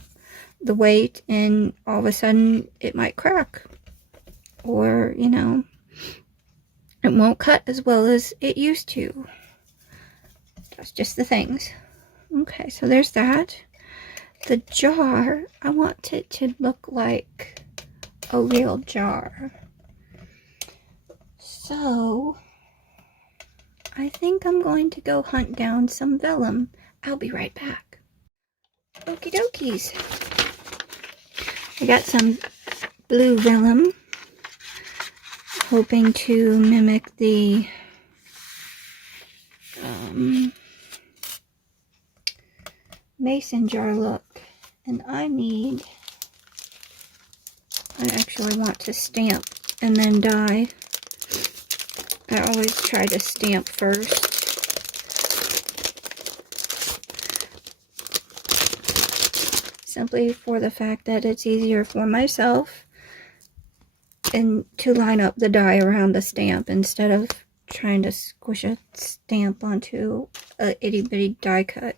the weight, and all of a sudden it might crack, or you know, it won't cut as well as it used to. That's just the things. Okay, so there's that. The jar, I want it to look like a real jar, so I think I'm going to go hunt down some vellum. I'll be right back. Okie dokies. I got some blue vellum, hoping to mimic the mason jar look. And I actually want to stamp and then dye. I always try to stamp first. Simply for the fact that it's easier for myself and to line up the dye around the stamp instead of trying to squish a stamp onto a itty bitty die cut.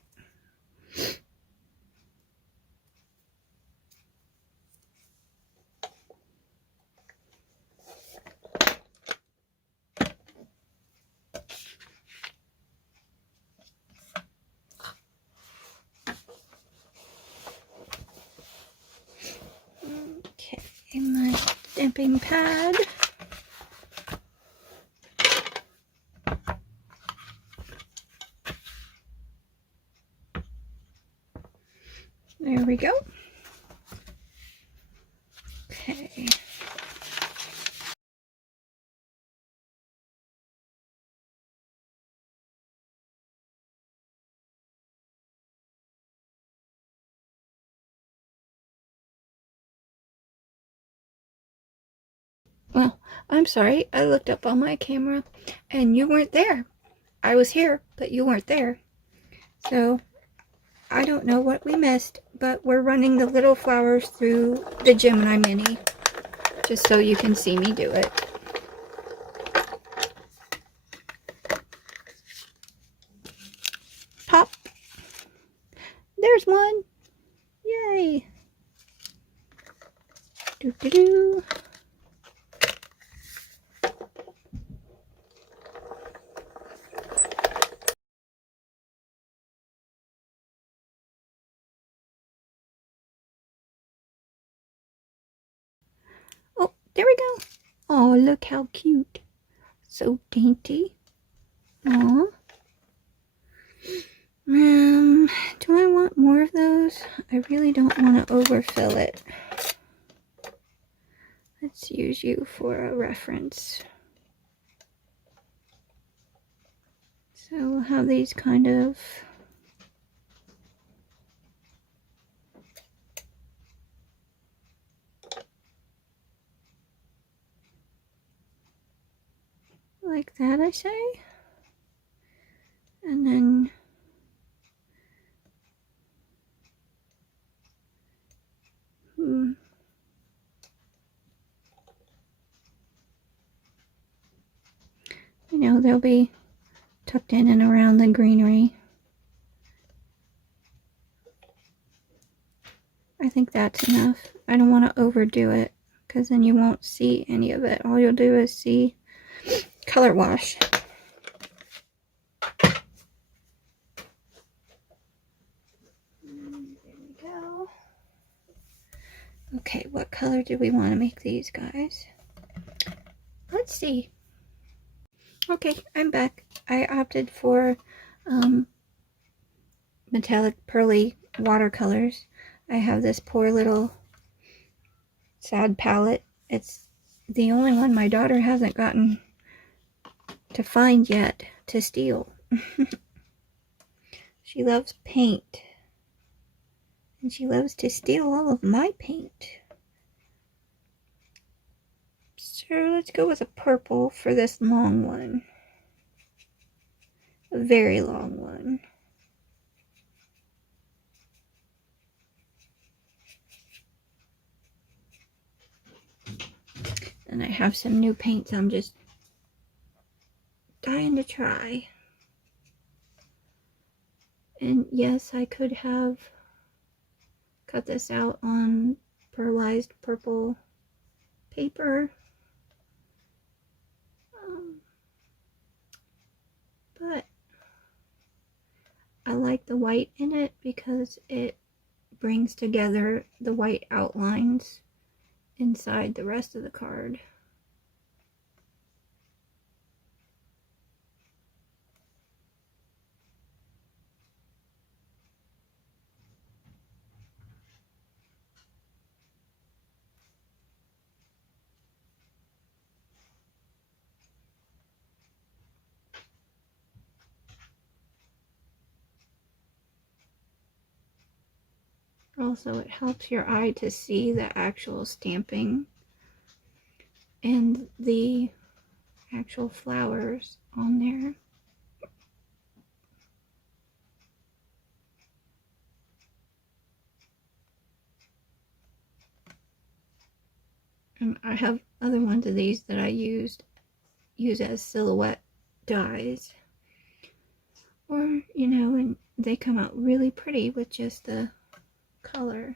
Okay, my stamping pad. There we go. Okay. Well, I'm sorry. I looked up on my camera and you weren't there. I was here, but you weren't there. So, I don't know what we missed, but we're running the little flowers through the Gemini Mini just so you can see me do it. Pop. There's one. Yay. Doo-doo-doo. Oh, there we go. Oh, look how cute. So dainty. Aw. Do I want more of those? I really don't want to overfill it. Let's use you for a reference. So we'll have these kind of like that, I say. And then you know, they'll be tucked in and around the greenery. I think that's enough. I don't want to overdo it because then you won't see any of it. All you'll do is see color wash. There we go. Okay, what color do we want to make these guys? Let's see. Okay, I'm back. I opted for metallic pearly watercolors. I have this poor little sad palette. It's the only one my daughter hasn't gotten to find yet to steal. She loves paint. And she loves to steal all of my paint. So let's go with a purple for this long one. A very long one. And I have some new paints I'm just dying to try. And yes, I could have cut this out on pearlized purple paper. But I like the white in it because it brings together the white outlines inside the rest of the card. Also, it helps your eye to see the actual stamping and the actual flowers on there. And I have other ones of these that I use as silhouette dies. Or, you know, and they come out really pretty with just the color.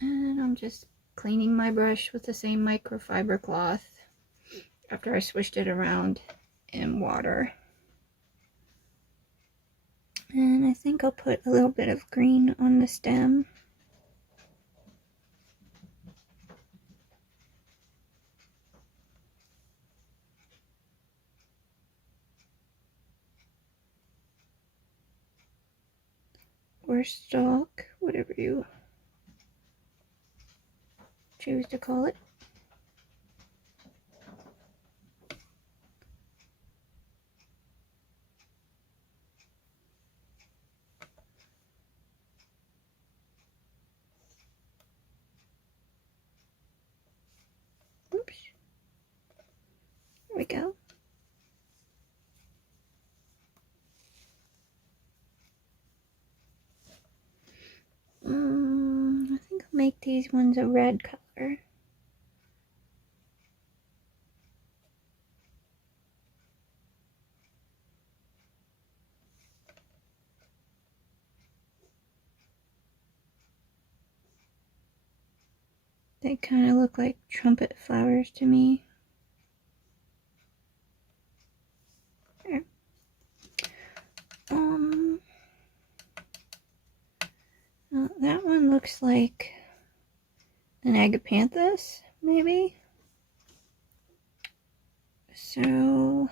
And I'm just cleaning my brush with the same microfiber cloth after I swished it around in water. And I think I'll put a little bit of green on the stem. Or stalk, whatever you choose to call it. Oops. There we go. I think I'll make these ones a red color. They kind of look like trumpet flowers to me. There. That one looks like an agapanthus, maybe. So,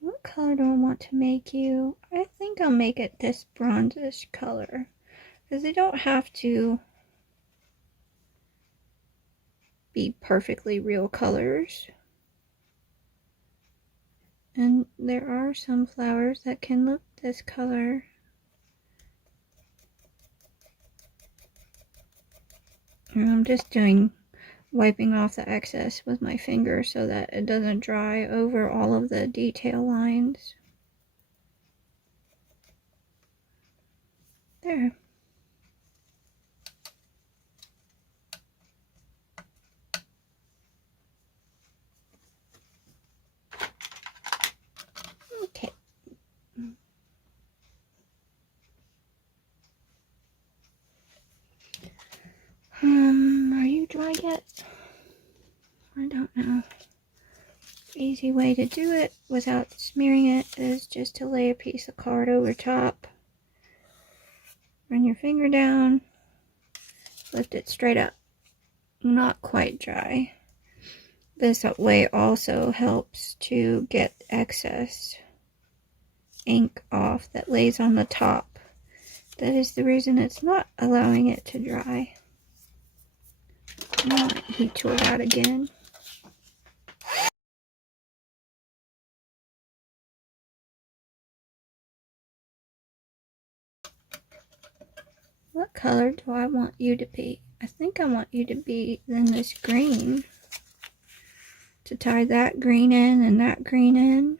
what color do I want to make you? I think I'll make it this bronzish color, because they don't have to be perfectly real colors. And there are some flowers that can look this color. And I'm just wiping off the excess with my finger so that it doesn't dry over all of the detail lines. There. Okay. Are you dry yet? I don't know. Easy way to do it without smearing it is just to lay a piece of card over top. Run your finger down. Lift it straight up. Not quite dry. This way also helps to get excess ink off that lays on the top. That is the reason it's not allowing it to dry. I might heat tool that again. What color do I want you to be? I think I want you to be in this green. To tie that green in and that green in.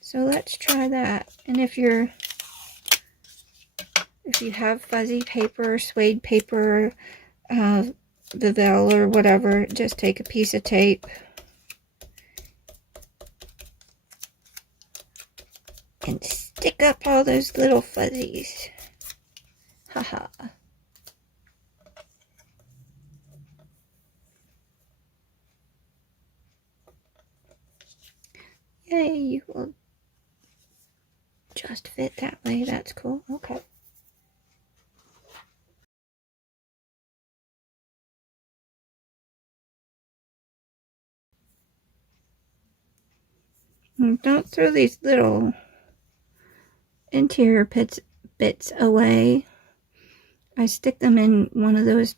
So let's try that. And if you have fuzzy paper, suede paper, Vivelle or whatever, just take a piece of tape and stick up all those little fuzzies. Haha. Yay, you will just fit that way. That's cool. Okay. And don't throw these little interior bits away. I stick them in one of those,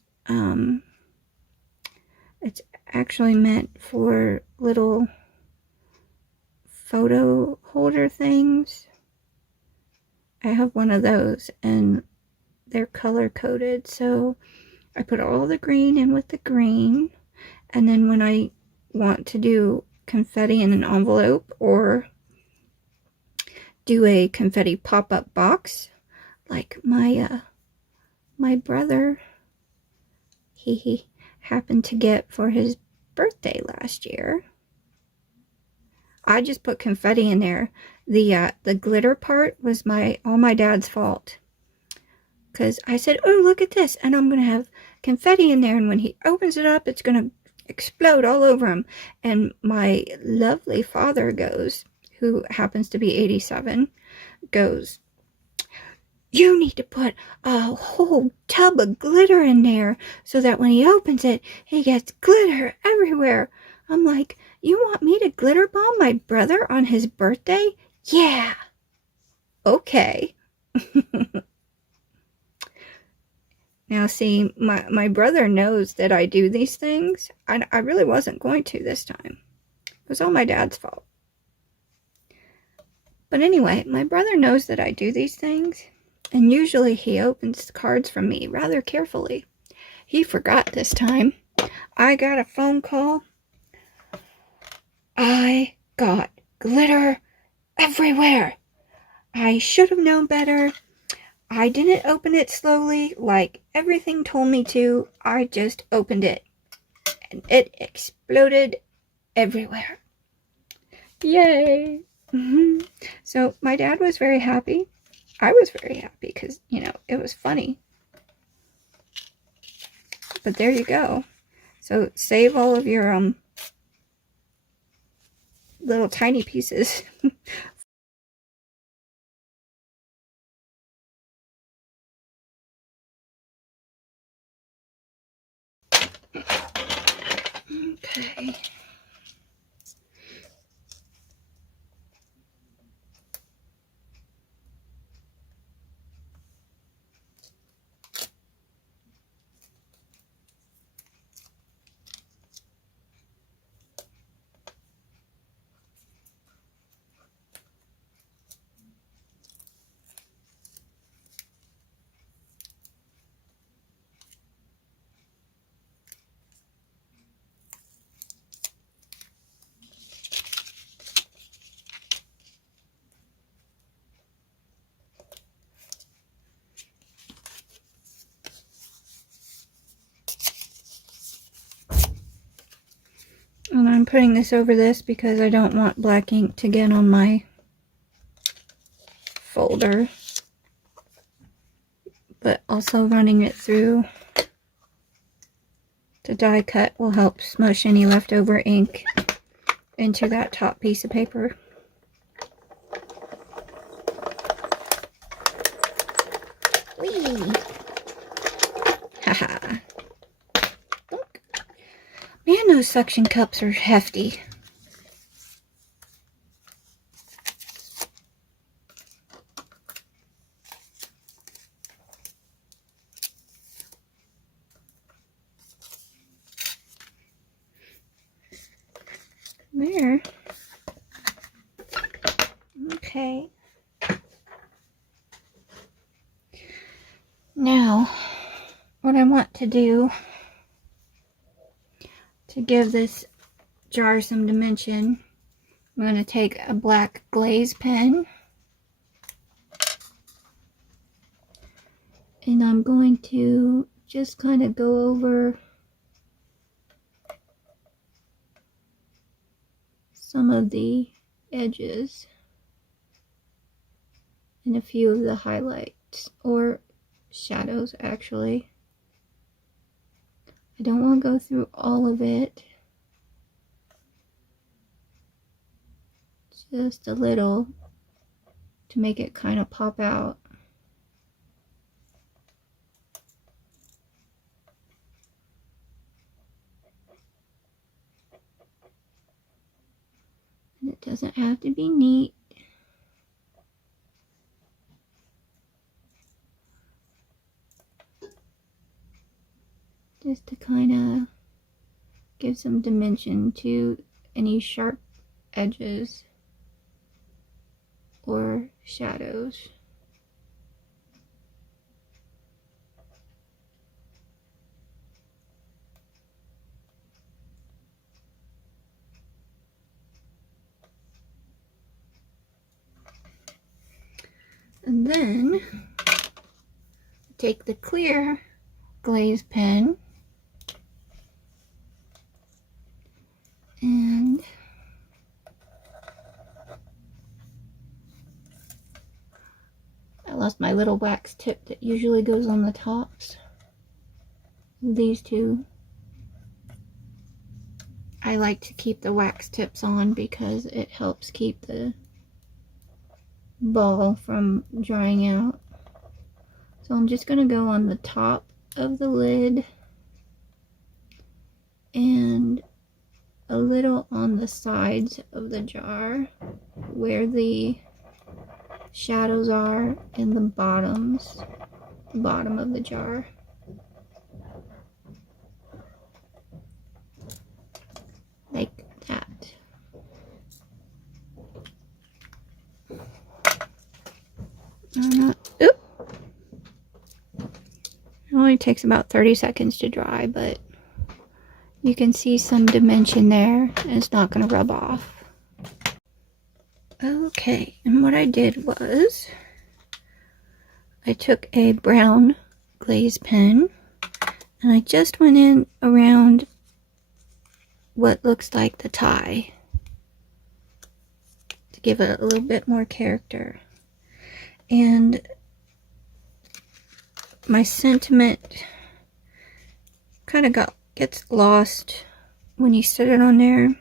it's actually meant for little photo holder things. I have one of those, and they're color coded, so I put all the green in with the green, and then when I want to do confetti in an envelope or do a confetti pop-up box, like my brother he happened to get for his birthday last year, I just put confetti in there. The glitter part was all my dad's fault, because I said, oh, look at this, and I'm gonna have confetti in there, and when he opens it up, it's gonna explode all over him. And my lovely father goes, who happens to be 87, goes, you need to put a whole tub of glitter in there so that when he opens it, he gets glitter everywhere. I'm like, you want me to glitter bomb my brother on his birthday? Yeah. Okay. Now, see, my brother knows that I do these things. I really wasn't going to this time. It was all my dad's fault. But anyway, my brother knows that I do these things, and usually he opens the cards from me rather carefully. He forgot this time. I got a phone call. I got glitter everywhere. I should have known better. I didn't open it slowly like everything told me to. I just opened it, and it exploded everywhere. Yay! So my dad was very happy. I was very happy because, you know, it was funny. But there you go. So save all of your little tiny pieces. Okay. And I'm putting this over this because I don't want black ink to get on my folder. But also running it through the die cut will help smush any leftover ink into that top piece of paper. Whee! Haha. Man, those suction cups are hefty. There. Okay. Now, what I want to do to give this jar some dimension, I'm going to take a black glaze pen, and I'm going to just kind of go over some of the edges and a few of the highlights, or shadows actually. I don't want to go through all of it, just a little to make it kind of pop out. And it doesn't have to be neat. Just to kind of give some dimension to any sharp edges. or shadows. And then take the clear glaze pen and I lost my little wax tip that usually goes on the tops. These two. I like to keep the wax tips on because it helps keep the ball from drying out. So I'm just going to go on the top of the lid and a little on the sides of the jar where the shadows are and the bottom of the jar. Like that. Oop. It only takes about 30 seconds to dry, but you can see some dimension there, and it's not going to rub off. Okay, and what I did was I took a brown glaze pen and I just went in around what looks like the tie to give it a little bit more character. And my sentiment kind of gets lost when you set it on there.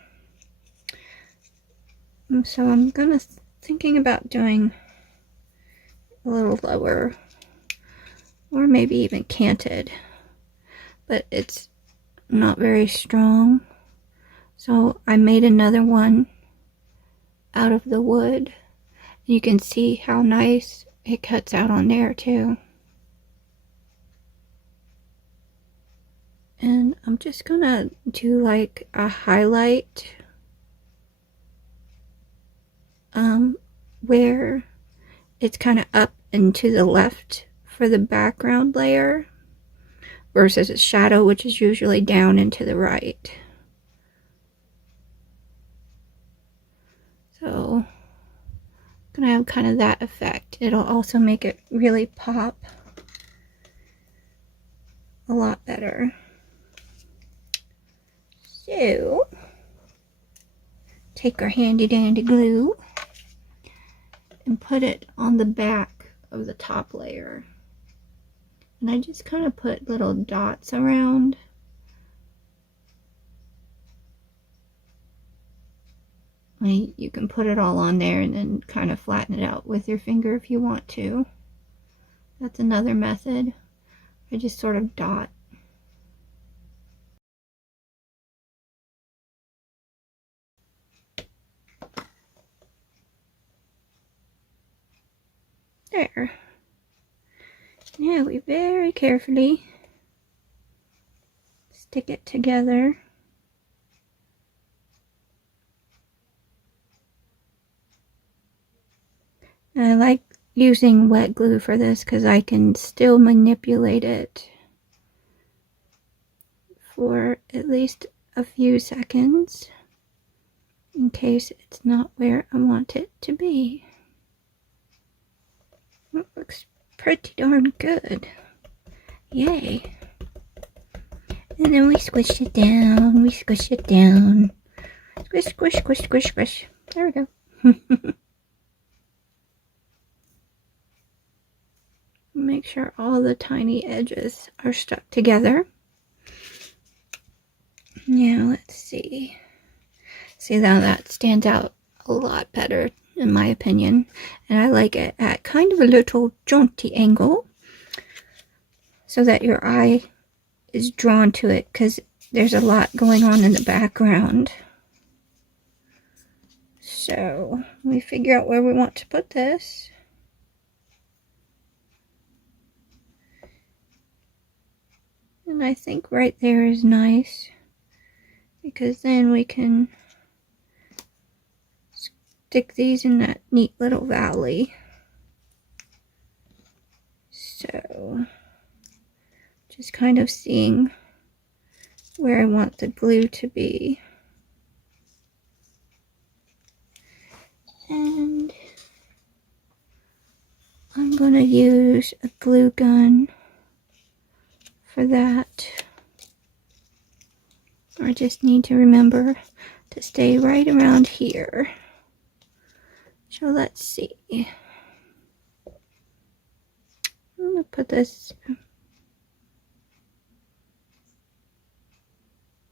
So I'm thinking about doing a little lower, or maybe even canted, but it's not very strong. So I made another one out of the wood. You can see how nice it cuts out on there too. And I'm just gonna do like a highlight where it's kind of up and to the left for the background layer versus a shadow, which is usually down and to the right. So I'm gonna have kind of that effect. It'll also make it really pop a lot better. So take our handy dandy glue and put it on the back of the top layer. And I just kind of put little dots around. You can put it all on there and then kind of flatten it out with your finger if you want to. That's another method. I just sort of dot. There. Now we very carefully stick it together. And I like using wet glue for this because I can still manipulate it for at least a few seconds in case it's not where I want it to be. It looks pretty darn good. Yay. And then we squish it down. We squish it down. Squish, squish, squish, squish, squish. There we go. Make sure all the tiny edges are stuck together. Now let's see. See, now that stands out a lot better in my opinion. And I like it at kind of a little jaunty angle so that your eye is drawn to it because there's a lot going on in the background. So we figure out where we want to put this. And I think right there is nice because then we can stick these in that neat little valley. So just kind of seeing where I want the glue to be. And I'm going to use a glue gun for that. I just need to remember to stay right around here. So let's see. I'm going to put this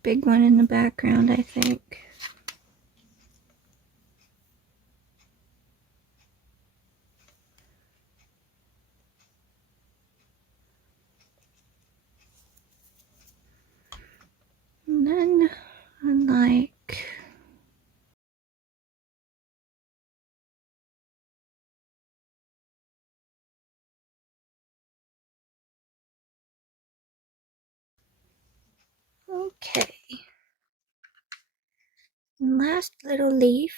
big one in the background, I think. And then I'm like, okay. Last little leaf.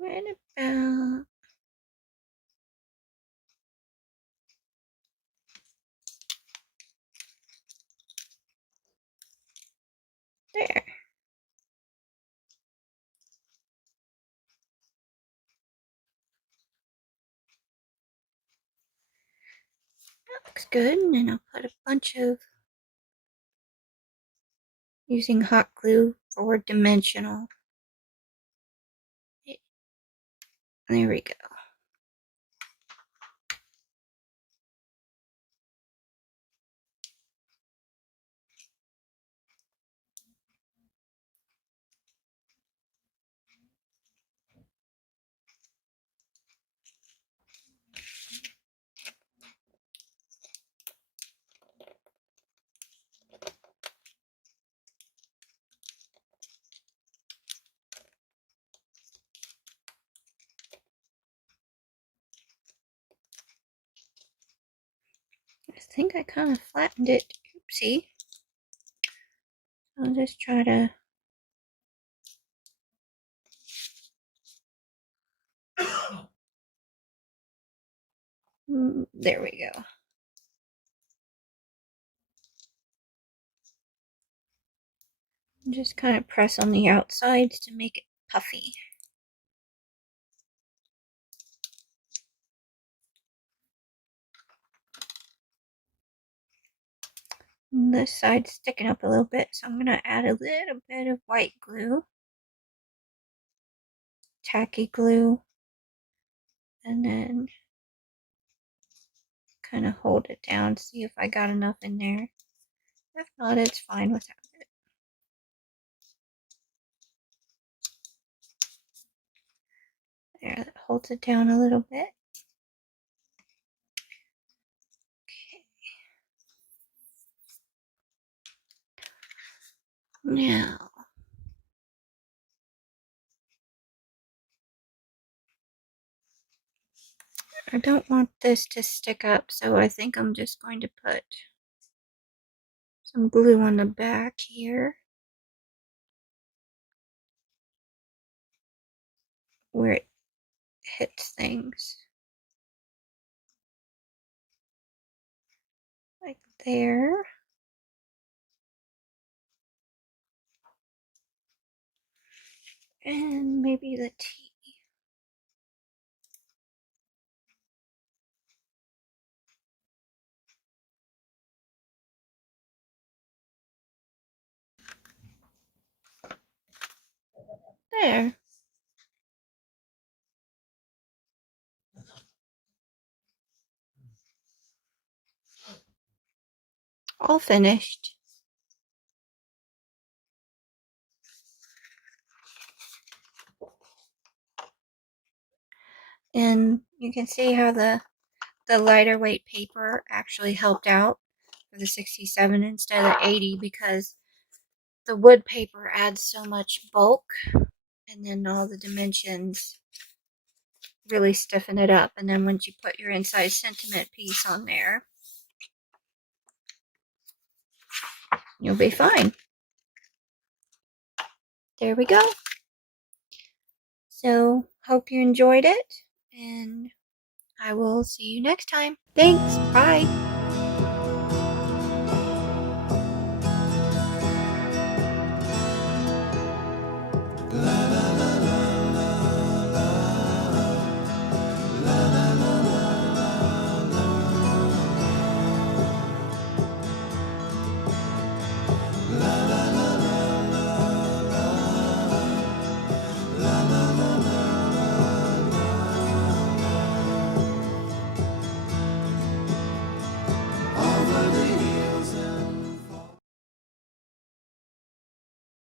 Right about there. That looks good. And then I'll put a bunch of, using hot glue for dimensional. There we go. I think I kind of flattened it. Oopsie. I'll just try to. There we go. Just kind of press on the outsides to make it puffy. And this side's sticking up a little bit, so I'm going to add a little bit of white glue, tacky glue, and then kind of hold it down, see if I got enough in there. If not, it's fine without it. There, that holds it down a little bit. Okay. Now, I don't want this to stick up, so I think I'm just going to put some glue on the back here, where it hits things. Like there. And maybe the T. There. All finished. And you can see how the lighter weight paper actually helped out for the 67 instead of 80, because the wood paper adds so much bulk, and then all the dimensions really stiffen it up. And then once you put your inside sentiment piece on there, You'll be fine. There we go. So, hope you enjoyed it, and I will see you next time. Thanks. Bye.